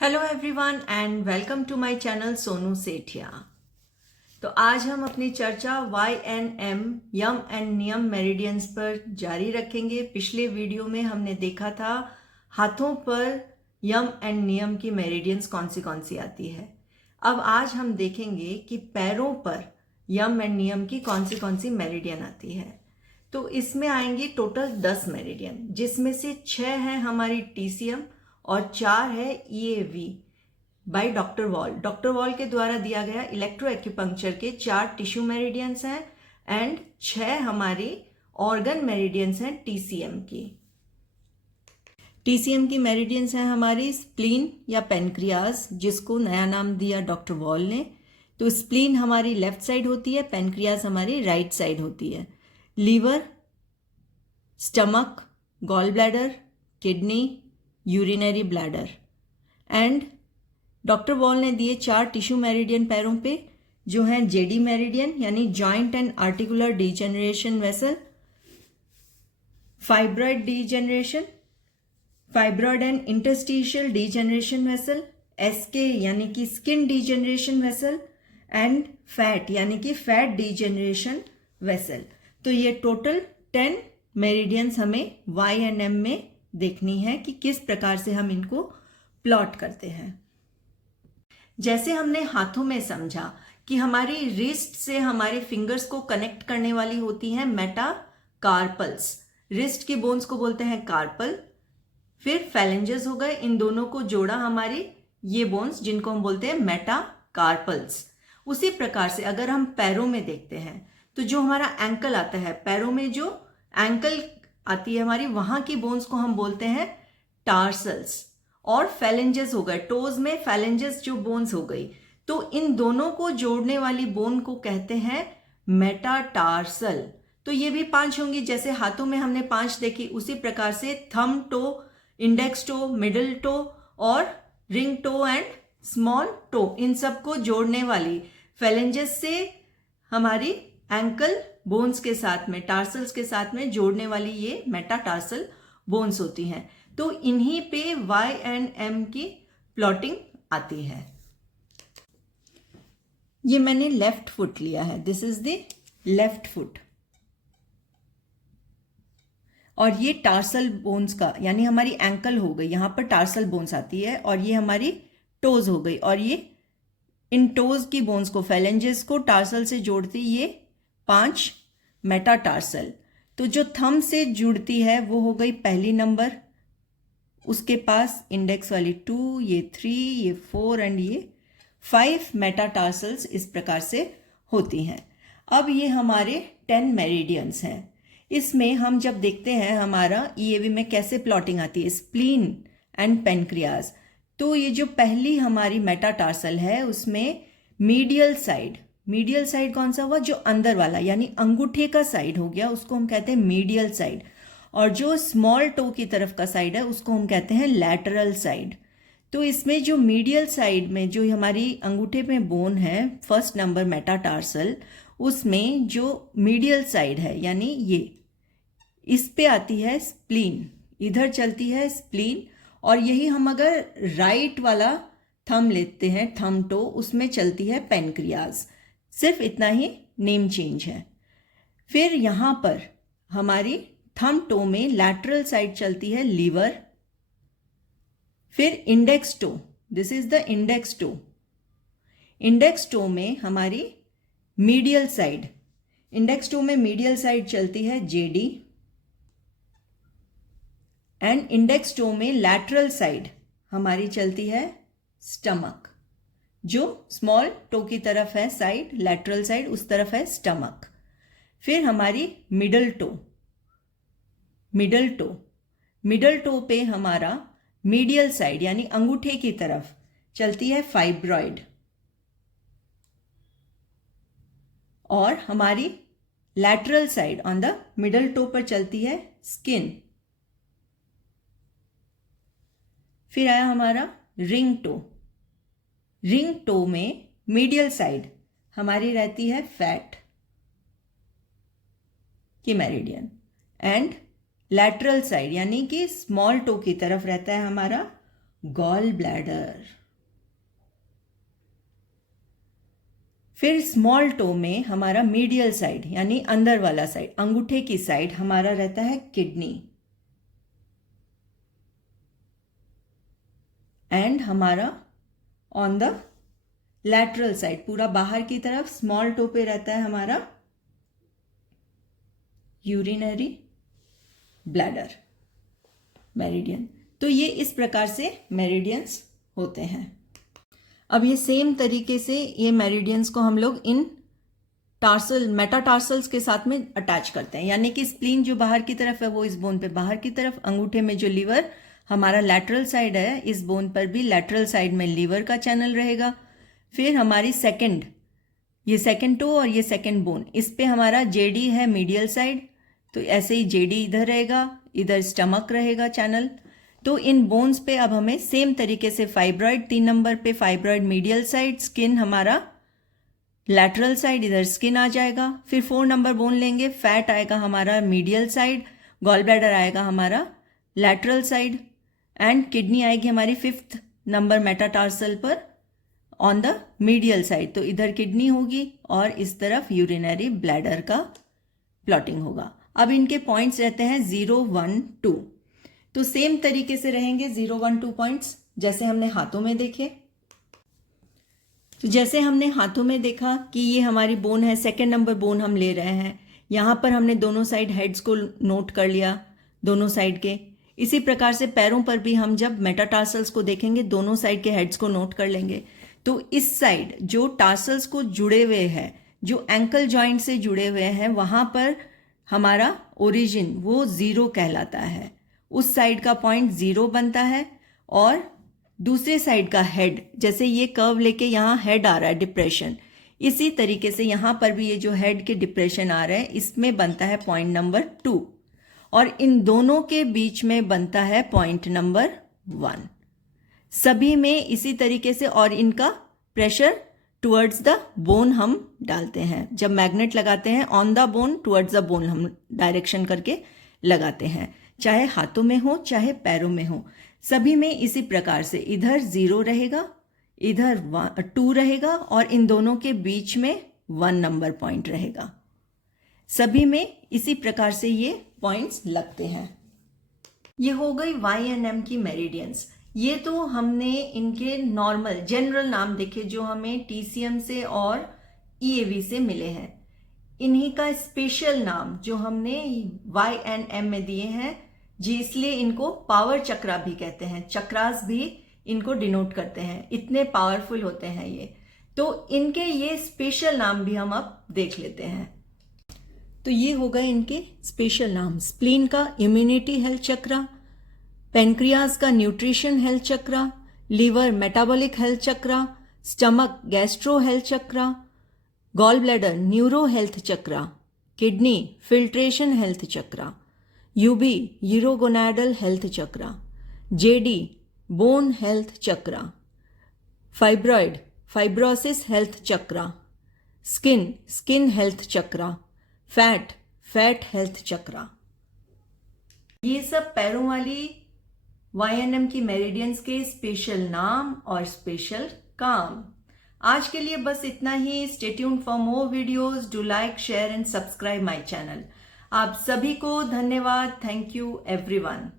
Hello everyone and welcome to my channel Sonu Sethia. तो आज हम अपनी चर्चा Y and M yam and niyam meridians पर जारी रखेंगे। पिछले वीडियो में हमने देखा था हाथों पर यम एंड नियम की मेरिडियंस कौन सी आती है। अब आज हम देखेंगे कि पैरों पर यम एंड नियम की कौन सी मेरिडियन आती है। तो इसमें आएंगी टोटल 10 मेरिडियन, जिसमें से 6 है हमारी टीसीएम और 4 है EAV by doctor Voll. Doctor Voll के द्वारा दिया गया इलेक्ट्रो एक्यूपंक्चर के 4 टिश्यू मेरिडियंस हैं एंड 6 हमारी ऑर्गन मेरिडियंस हैं टीसीएम की। टीसीएम की मेरिडियंस हैं हमारी स्प्लीन या पेनक्रियाज, जिसको नया नाम दिया डॉक्टर वॉल ने। तो स्प्लीन हमारी लेफ्ट साइड होती है, पेनक्रियाज हमारी राइट साइड होती है। Liver, stomach, gall bladder, kidney, urinary bladder and doctor Voll ने दिए 4 टिश्यू मेरिडियन पैरों पे, जो हैं जेडी मेरिडियन यानी joint and articular degeneration vessel, fibroid degeneration, fibroid and interstitial degeneration vessel, SK यानी कि skin degeneration vessel and fat यानी कि फैट डीजेनरेशन वेसल। तो ये टोटल 10 मेरिडियंस हमें वाई एंड एम में देखनी है कि किस प्रकार से हम इनको प्लॉट करते हैं। जैसे हमने हाथों में समझा कि हमारी रिस्ट से हमारे फिंगर्स को कनेक्ट करने वाली होती हैं मेटाकार्पल्स। रिस्ट की बोन्स को बोलते हैं कार्पल। फिर फैलेंजेस हो गए, इन दोनों को जोड़ा हमारी ये बोन्स जिनको हम बोलते हैं मेटाकार्पल्स। उसी प्रकार से अगर हम पैरों में देखते हैं तो जो हमारा एंकल आता है, पैरों में जो एंकल आती है हमारी, वहां की बोन्स को हम बोलते हैं टार्सल्स। और फैलेंजेस हो गए, टोज में फैलेंजेस जो बोन्स हो गई, तो इन दोनों को जोड़ने वाली बोन को कहते हैं मेटाटार्सल। तो ये भी 5 होंगी, जैसे हाथों में हमने 5 देखी, उसी प्रकार से thumb toe, index toe, middle toe और ring toe and small toe, इन सबको जोड़ने वाली फैलेंजेस से हमारी एंकल बोन्स के साथ में, टार्सल्स के साथ में जोड़ने वाली ये मेटाटार्सल बोन्स होती हैं। तो इन्हीं पे वाई एंड एम की प्लॉटिंग आती है। ये मैंने लेफ्ट फुट लिया है, this is the left foot, और ये टार्सल बोन्स का यानी हमारी एंकल हो गई, यहां पर टार्सल बोन्स आती है, और ये हमारी टोज हो गई, और ये इन टोज की बोन्स को, फैलेंजेस को टार्सल से जोड़ती ये 5 मेटाटार्सल। तो जो थंब से जुड़ती है वो हो गई पहली नंबर, उसके पास इंडेक्स वाली 2, ये 3, ये 4 एंड ये 5 मेटाटार्सल्स इस प्रकार से होती हैं। अब ये हमारे 10 मेरिडियंस हैं। इसमें हम जब देखते हैं हमारा ईएवी में कैसे प्लॉटिंग आती है, स्प्लीन एंड पेनक्रियाज, तो ये जो पहली हमारी मेटाटार्सल है उसमें मीडियल साइड कौन सा हुआ, जो अंदर वाला यानी अंगूठे का साइड हो गया, उसको हम कहते हैं मीडियल साइड। और जो स्मॉल टो की तरफ का साइड है उसको हम कहते हैं लैटरल साइड। तो इसमें जो मीडियल साइड में जो हमारी अंगूठे में बोन है, फर्स्ट नंबर मेटाटार्सल, उसमें जो मीडियल साइड है यानी ये, इस पे आती है स्प्लीन, इधर चलती है स्प्लीन। और यही हम अगर राइट वाला थंब लेते हैं, थंब टो, उसमें चलती है पेनक्रियाज। सिर्फ इतना ही नेम चेंज है। फिर यहां पर हमारी थंब टो में लैटरल साइड चलती है लीवर। फिर index toe, this is the index toe. Index toe में हमारी मीडियल साइड, इंडेक्स टो में मीडियल साइड चलती है जेडी, एंड इंडेक्स टो में लैटरल साइड हमारी चलती है स्टमक। जो स्मॉल टो की तरफ है साइड, लैटरल साइड, उस तरफ है स्टमक। फिर हमारी मिडल टो पे हमारा मीडियल साइड यानी अंगूठे की तरफ चलती है फाइब्रॉइड, और हमारी lateral side on the middle toe पर चलती है स्किन। फिर आया हमारा रिंग टो में मीडियल साइड हमारी रहती है फैट की मेरिडियन, एंड लैटरल साइड यानी कि स्मॉल टो की तरफ रहता है हमारा गॉल ब्लैडर। फिर स्मॉल टो में हमारा मीडियल साइड यानी अंदर वाला साइड, अंगूठे की साइड हमारा रहता है किडनी। एंड हमारा ऑन द लैटरल साइड पूरा बाहर की तरफ स्मॉल टो पे रहता है हमारा यूरिनरी ब्लैडर मेरिडियन। तो ये इस प्रकार से मेरिडियंस होते हैं। अब ये सेम तरीके से ये मेरिडियंस को हम लोग इन टार्सल मेटाटार्सल्स के साथ में अटैच करते हैं, यानी कि स्प्लीन जो बाहर की तरफ है वो इस बोन पे बाहर की तरफ, अंगूठे में जो लीवर हमारा लैटरल साइड है, इस बोन पर भी लैटरल साइड में लीवर का चैनल रहेगा। फिर हमारी ये सेकंड टो और ये सेकंड बोन, इस पे हमारा जेडी है मीडियल साइड, तो ऐसे ही जेडी इधर रहेगा, इधर स्टमक रहेगा चैनल। तो इन बोन्स पे अब हमें सेम तरीके से फाइब्रॉइड, 3 नंबर पे फाइब्रॉइड मीडियल साइड, स्किन हमारा लैटरल साइड, इधर स्किन आ जाएगा। फिर 4 नंबर बोन लेंगे, फैट आएगा हमारा मीडियल साइड, गॉल ब्लैडर आएगा हमारा लैटरल साइड, एंड किडनी आएगी हमारी 5th नंबर मेटाटार्सल पर ऑन द मीडियल साइड। तो इधर किडनी होगी और इस तरफ यूरिनरी ब्लैडर का प्लॉटिंग होगा। अब इनके पॉइंट्स रहते हैं 0, 1, 2। तो सेम तरीके से रहेंगे 0, 1, 2 पॉइंट्स जैसे हमने हाथों में देखे। तो जैसे हमने हाथों में देखा कि ये हमारी बोन है, सेकंड नंबर बोन हम ले रहे हैं, यहाँ पर हमने दोनों साइड हेड्स को नोट कर लिया, दोनों साइड के। इसी प्रकार से पैरों पर भी हम जब मेटाटार्सल्स को देखेंगे दोनों साइड के हेड्स को नोट कर लेंगे। तो इस साइड जो टार्सल्स को जुड़े हुए हैं, जो एंकल जॉइंट से जुड़े हुए हैं, वहां पर हमारा ओरिजिन वो 0 कहलाता है, उस साइड का पॉइंट 0 बनता है। और दूसरे साइड का हेड, जैसे ये कर्व लेके यहाँ हेड आ रहा है डिप्रेशन, इसी तरीके से यहाँ पर भी ये जो हेड के डिप्रेशन आ रहे हैं इसमें बनता है पॉइंट नंबर 2, और इन दोनों के बीच में बनता है पॉइंट नंबर 1। सभी में इसी तरीके से, और इनका प्रेशर टुवर्ड्स द बोन हम डालते हैं। जब मैग्नेट लगाते हैं on the bone towards the bone हम डायरेक्शन करके लगाते हैं, चाहे हाथों में हो चाहे पैरों में हो। सभी में इसी प्रकार से इधर 0 रहेगा, इधर 2 रहेगा, और इन दोनों के बीच में 1 नंबर पॉइंट रहेगा। सभी में इसी प्रकार से ये पॉइंट्स लगते हैं। ये हो गई YNM की मेरिडियंस। ये तो हमने इनके नॉर्मल जनरल नाम देखे जो हमें TCM से और EAV से मिले हैं। इन्हीं का स्पेशल नाम जो हमने YNM में दिए हैं, जी इसलिए इनको पावर चक्रा भी कहते हैं, चक्रास भी इनको डिनोट करते हैं, इतने पावरफुल होते हैं ये। तो इनके ये स्पेशल नाम भी हम अब देख लेते हैं। तो ये हो गए इनके स्पेशल नाम। स्प्लीन का इम्यूनिटी हेल्थ चक्रा, पेनक्रियाज का न्यूट्रिशन हेल्थ चक्रा, लीवर मेटाबॉलिक हेल्थ चक्रा, स्टमक गैस्ट्रो हेल्थ चक्रा, गॉल ब्लैडर न्यूरो हेल्थ चक्रा, किडनी फिल्ट्रेशन हेल्थ चक्रा, यूबी यूरोगोनाडल हेल्थ चक्रा, जेडी बोन हेल्थ चक्रा, फाइब्रॉइड फाइब्रोसिस हेल्थ चक्रा, स्किन हेल्थ चक्रा, फैट हेल्थ चक्रा। ये सब पैरों वाली YNM की meridians के special नाम और special काम। आज के लिए बस इतना ही। Stay tuned for more videos. Do like, share and subscribe my channel. आप सभी को धन्यवाद। Thank you everyone.